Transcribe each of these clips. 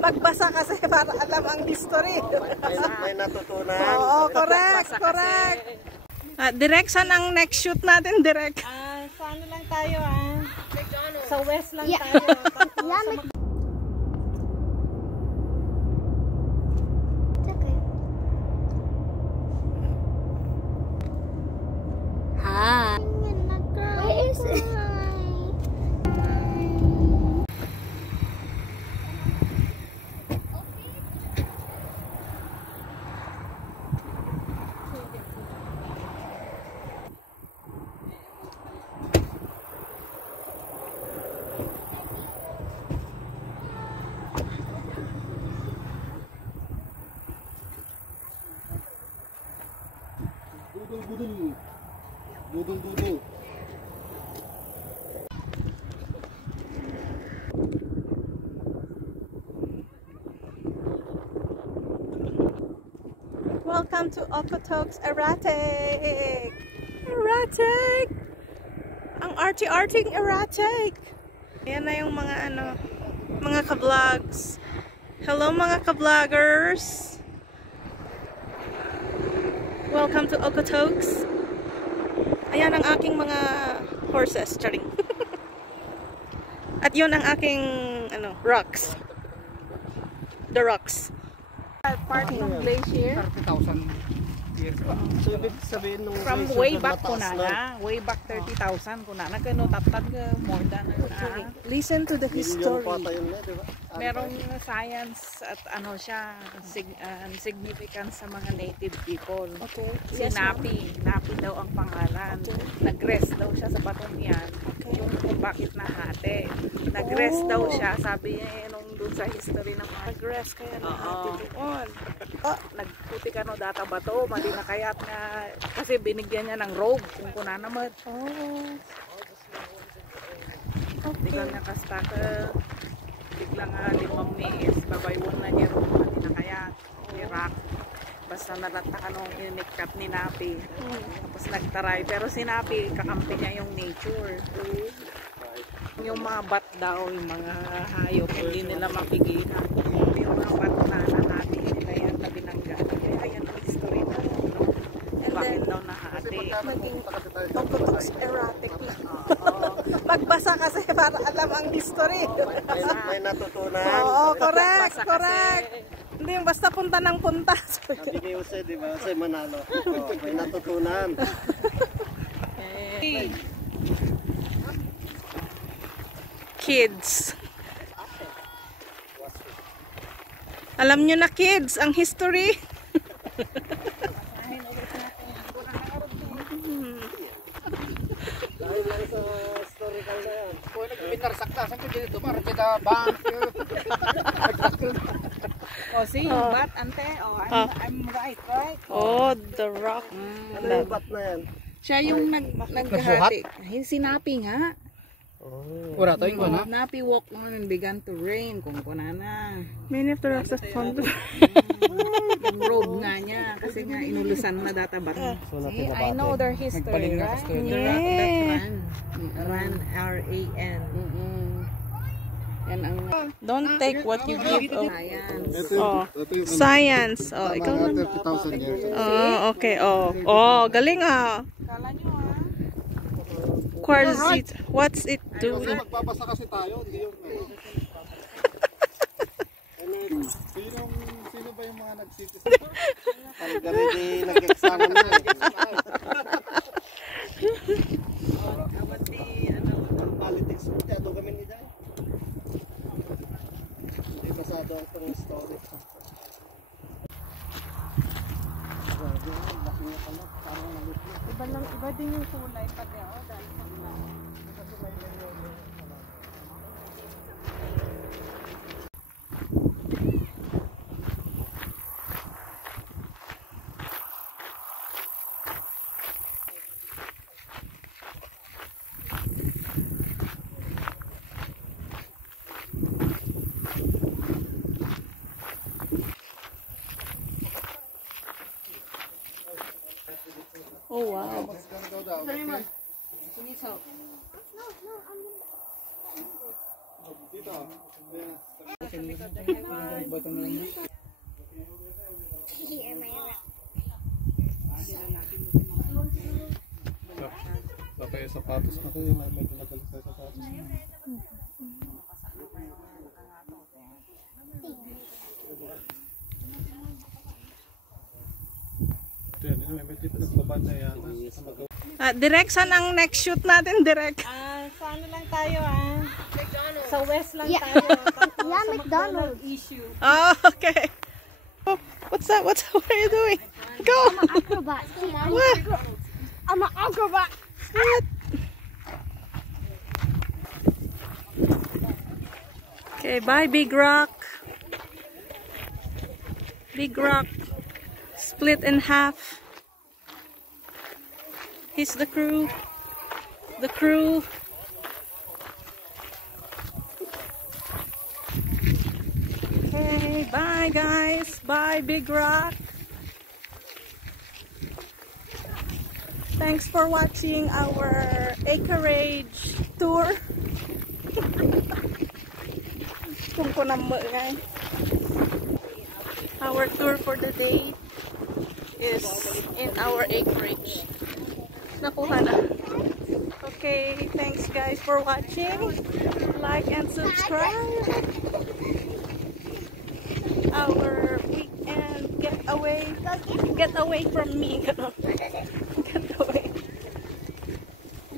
Magbasa kasi para alam ang history. May natutunan. Oo, correct, correct. Direk, saan ang next shoot natin, Direk? Sa ano lang tayo sa west lang tayo. Hi. Where is it? Budul. Welcome to Okotoks Erratic! Erratic! Ang arty-arting erratic! Ayan na yung mga mga ka-vlogs. Hello mga ka-vloggers! Welcome to Okotoks. Ayan ang aking mga horses, charing. At yun ang aking rocks. The rocks. Part ng glacier. 30,000 years pa. So, ibig sabihin nung From glacier way na back ko mataas na. Way back 30,000 ko na. Tatad more than Listen to the history. Diba? Merong science at siya significance sa mga native people. Okay. Si Napi daw ang pangalan. Nag-rest daw siya sa batong yan. Yung kung bakit nahati. Nag-rest daw siya. Sabi niya nung dun sa history ng mga Nag-rest kaya nahati doon. nagputi ka no data bato. Mali na kaya't nga kasi binigyan niya ng robe kung kunanamad. Biglang nakasta ka. Biglang 5 minutes. Babaywon na niya robe. Mali na kaya't. Iraq. Basta nalata ka nung inikat ni Napi. Tapos nagtaray. Pero si Napi, kakampi niya yung nature. Yung mga bat daw, yung mga hayop, hindi nila mapigilan. Yung mga bat na nahati, kaya na binangga. Kaya yan ang history na. Bakit daw nahati? Maging Okotoks Erratic lang. Magbasa kasi para alam ang history. May natutunan. Oo, correct, correct. Hindi yung basta punta ng punta. Sabi ni Jose, di ba? Jose Manalo. May natutunan. Kids. Alam nyo na kids, ang history. Dahil lang sa historical na yan. Kung nagpintarsakta, saan ko dito? Marang kita bank. See, bat, ante. I'm right? Oh, the rock. Ano yung bat na yan? Siya yung naghahati. Si Napi nga. Wala tayo ko na. Napi walk on and began to rain. Kung kunana. Many of the rocks are found. Yung robe nga niya. Kasi nga inulusan na data bat. See, I know their history, right? Yeah. Ran, R-A-N. Yan ang Don't take what you give. science. Science. Ikaw lang. 30,000 years. Okay. Galing Kala nyo Quartzite. What's it doing? Magbabasa kasi tayo, hindi yung sino ba yung mga nagsitis? Algaridi nag-examine na. Politics. Ito kami ni Day. Hindi pasado ang itong story. Grabe, laki niya pala. Parang nalutlo. Iba din yung kulay pati dahil sa ulan. Oh wow. Baka yung sapatos na kayo, may ginagalit sa sapatos. May dito nagbabad na yan. Direk, saan ang next shoot natin, Direk? Sa ano lang tayo, Sa west lang tayo. Yeah, McDonald's. Issue. Oh, okay. Oh, what's that? What are you doing? Go! Acrobat. What? I'm an acrobat. What? Okay, bye, Big Rock. Big Rock split in half. He's the crew. The crew. Okay, bye guys. Bye, Big Rock. Thanks for watching our acreage tour. Our tour for the day is in our acreage. Nakuha na. Okay, thanks guys for watching. Like and subscribe. Our weekend getaway. Get away from me. Get away.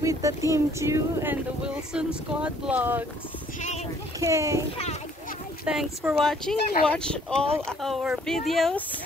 With the Team Jew and the Wilson Squad vlogs. Okay. Thanks for watching. Watch all our videos.